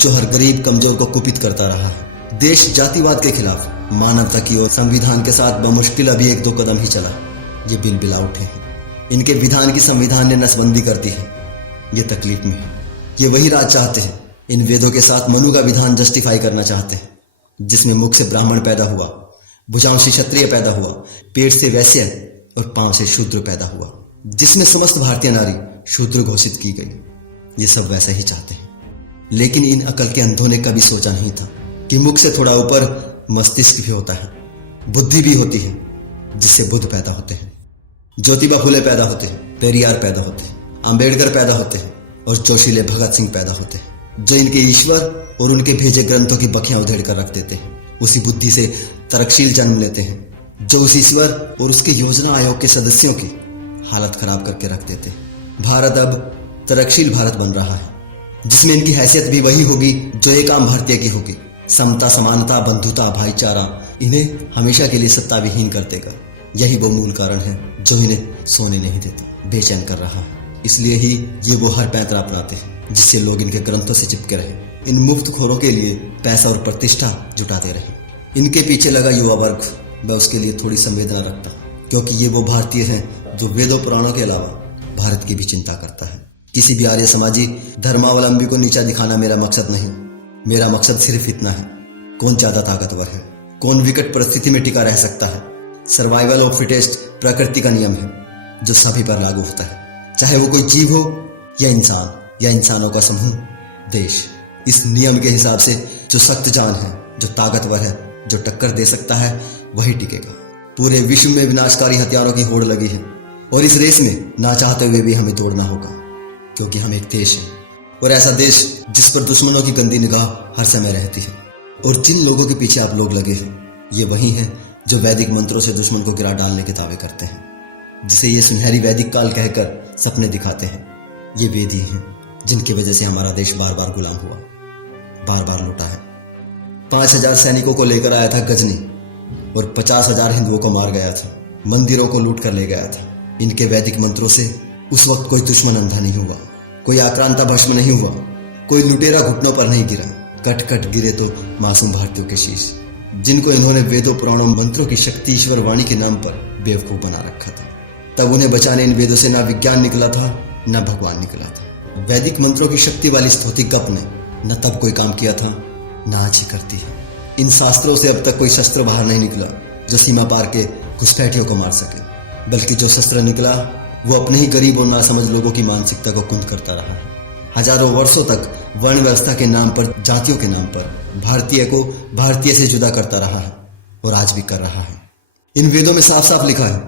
जो हर गरीब कमजोर को कुपित करता रहा है। देश जातिवाद के खिलाफ मानवता की ओर संविधान के साथ बमुश्किल अभी 1-2 कदम ही चला। ये बिला उठे हैं। इनके विधान की संविधान ने नसबंदी कर दी है। ये तकलीफ में है। ये वही राज चाहते हैं। इन वेदों के साथ मनु का विधान जस्टिफाई करना चाहते हैं, जिसमें मुख से ब्राह्मण पैदा हुआ, भुजाओं से क्षत्रिय पैदा हुआ, पेट से वैश्य और पांव से शूद्र पैदा हुआ, जिसमें समस्त भारतीय नारी शूद्र घोषित की गई। ये सब वैसा ही चाहते हैं। लेकिन इन अकल के अंधों ने कभी सोचा नहीं था कि मुख से थोड़ा ऊपर मस्तिष्क भी होता है, बुद्धि भी होती है, जिससे बुद्ध पैदा होते हैं, ज्योतिबा फुले पैदा होते हैं, पेरियार पैदा होते हैं, अंबेडकर पैदा होते हैं और जोशीले भगत सिंह पैदा होते हैं, जो इनके ईश्वर और उनके भेजे ग्रंथों की बखियां उधेड़ कर रख देते हैं। उसी बुद्धि से तरकशील जन्म लेते हैं, जो उस ईश्वर और उसके योजना आयोग के सदस्यों की हालत खराब करके रख देते हैं। भारत अब तरकशील भारत बन रहा है, जिसमें इनकी हैसियत भी वही होगी जो एक आम भारतीय की होगी। समता, समानता, बंधुता, भाईचारा इन्हें हमेशा के लिए सत्ता विहीन कर देगा। यही वो मूल कारण है जो इन्हें सोने नहीं देता, बेचैन कर रहा है। इसलिए ही ये वो हर पैंतरा अपनाते हैं, जिससे लोग इनके ग्रंथों से चिपके रहे, इन मुफ्तखोरों के लिए पैसा और प्रतिष्ठा जुटाते रहे। इनके पीछे लगा युवा वर्ग, मैं उसके लिए थोड़ी संवेदना रखता, क्योंकि ये वो भारतीय हैं जो वेदों पुराणों के अलावा भारत की भी चिंता करता है। किसी भी आर्य समाजी धर्मावलंबी को नीचा दिखाना मेरा मकसद नहीं। मेरा मकसद सिर्फ इतना है, कौन ज्यादा ताकतवर है, कौन विकट परिस्थिति में टिका रह सकता है। सर्वाइवल ऑफ फिटेस्ट प्रकृति का नियम है जो सभी पर लागू होता है, चाहे वो कोई जीव हो या इंसान या इंसानों का समूह, देश। इस नियम के हिसाब से जो सख्त जान है, जो ताकतवर है, जो टक्कर दे सकता है, वही टिकेगा। पूरे विश्व में विनाशकारी हथियारों की होड़ लगी है और इस रेस में ना चाहते हुए भी हमें दौड़ना होगा, क्योंकि हम एक देश है, और ऐसा देश जिस पर दुश्मनों की गंदी निगाह हर समय रहती है। और जिन लोगों के पीछे आप लोग लगे हैं, ये वही हैं जो वैदिक मंत्रों से दुश्मन को गिरा डालने के दावे करते हैं, जिसे ये सुनहरी वैदिक काल कहकर सपने दिखाते हैं। ये वेद ही हैं जिनकी वजह से हमारा देश बार बार गुलाम हुआ, बार बार लूटा है। 5000 सैनिकों को लेकर आया था गजनी और 50,000 हिंदुओं को मार गया था, मंदिरों को लूट कर ले गया था। इनके वैदिक मंत्रों से उस वक्त कोई दुश्मन अंधा नहीं हुआ, कोई आक्रांता भस्म नहीं हुआ, कोई लुटेरा घुटनों पर नहीं गिरा। कट कट गिरे तो मासूम भारतीयों के शीश, जिनको इन्होंने वेदों पुराणों मंत्रों की शक्ति ईश्वर वाणी के नाम पर बेवकूफ बना रखा था। तब उन्हें बचाने इन वेदों से ना विज्ञान निकला था, ना भगवान निकला था। वैदिक मंत्रों की शक्ति वाली स्तुति गप ने न तब कोई काम किया था, ना आज ही करती है। इन शास्त्रों से अब तक कोई शस्त्र बाहर नहीं निकला जो सीमा पार के घुसपैठियों को मार सके, बल्कि जो शस्त्र निकला वो अपने ही गरीब और नासमझ लोगों की मानसिकता को कुंद करता रहा है। हजारों वर्षों तक वर्ण व्यवस्था के नाम पर, जातियों के नाम पर भारतीय को भारतीय से जुदा करता रहा है और आज भी कर रहा है। इन वेदों में साफ साफ लिखा है,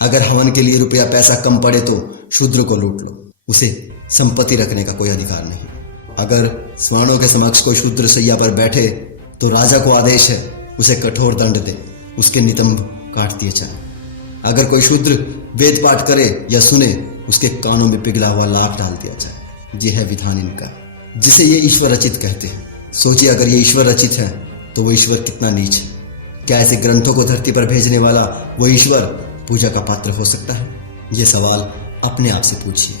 अगर हवन के लिए रुपया पैसा कम पड़े तो शूद्र को लूट लो, उसे संपत्ति रखने का कोई अधिकार नहीं। अगर स्वर्णों के समक्ष कोई शूद्र सैया पर बैठे तो राजा को आदेश है उसे कठोर दंड दे, उसके नितंब काट दिए जाए। अगर कोई शूद्र वेद पाठ करे या सुने, उसके कानों में पिघला हुआ लाख डाल दिया जाए। ये है विधान इनका, जिसे ये ईश्वर रचित कहते हैं। सोचिए, अगर ये ईश्वर रचित है तो वो ईश्वर कितना नीच है। क्या ऐसे ग्रंथों को धरती पर भेजने वाला वो ईश्वर पूजा का पात्र हो सकता है? ये सवाल अपने आप से पूछिए।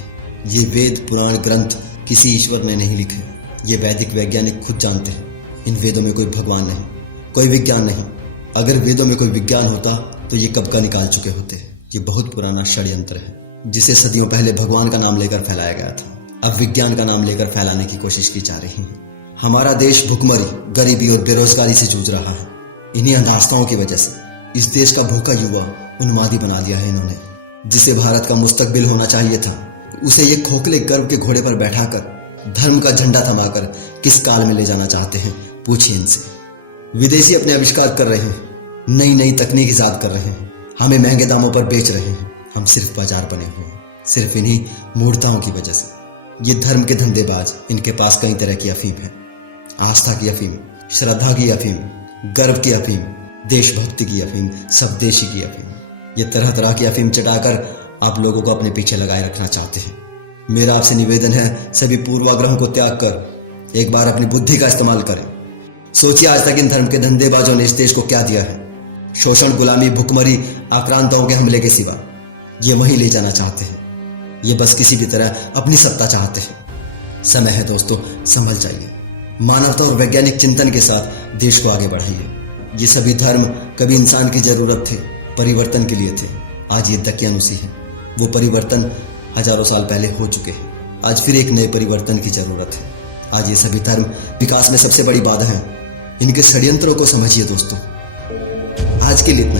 ये वेद पुराण ग्रंथ किसी ईश्वर ने नहीं लिखे, ये वैदिक वैज्ञानिक खुद जानते हैं। इन वेदों में कोई भगवान नहीं, कोई विज्ञान नहीं। अगर वेदों में कोई विज्ञान होता तो ये कब का निकाल चुके होते। ये बहुत पुराना षड्यंत्र है, जिसे सदियों पहले भगवान का नाम लेकर फैलाया गया था, अब विज्ञान का नाम लेकर फैलाने की कोशिश की जा रही है। हमारा देश भुखमरी, गरीबी और बेरोजगारी से जूझ रहा है। इन्हीं अंधास्थाओं की वजह से इस देश का भूखा युवा उन्मादी बना दिया है इन्होंने। जिसे भारत का मुस्तकबिल होना चाहिए था, उसे ये खोखले गर्व के घोड़े पर बैठाकर धर्म का झंडा थमाकर किस काल में ले जाना चाहते हैं, पूछिए इनसे। विदेशी अपने आविष्कार कर रहे हैं, नई नई तकनीक ईजाद कर रहे हैं, हमें महंगे दामों पर बेच रहे हैं। हम सिर्फ बाजार बने हुए हैं, सिर्फ इन्हीं मूर्ताओं की वजह से। ये धर्म के धंधेबाज, इनके पास कई तरह की अफीम है। आस्था की अफीम, श्रद्धा की अफीम, गर्व की अफीम, देशभक्ति की अफीम, स्वदेशी की अफीम। ये तरह तरह की अफीम चटाकर आप लोगों को अपने पीछे लगाए रखना चाहते हैं। मेरा आपसे निवेदन है, सभी पूर्वाग्रहों को त्याग कर एक बार अपनी बुद्धि का इस्तेमाल करें। सोचिए, आज तक इन धर्म के धंधेबाजों ने इस देश को क्या दिया है? शोषण, गुलामी, भुखमरी, आक्रांताओं के हमले के सिवा। ये वहीं ले जाना चाहते हैं। ये बस किसी भी तरह अपनी सत्ता चाहते हैं। समय है दोस्तों, संभल जाइए। मानवता और वैज्ञानिक चिंतन के साथ देश को आगे बढ़ाइए। ये सभी धर्म कभी इंसान की जरूरत थे, परिवर्तन के लिए थे। आज ये दकियानुसी है। वो परिवर्तन हजारों साल पहले हो चुके हैं। आज फिर एक नए परिवर्तन की जरूरत है। आज ये सभी धर्म विकास में सबसे बड़ी बाधा हैं। इनके षड्यंत्रों को समझिए दोस्तों। आज के लिए इतना ही।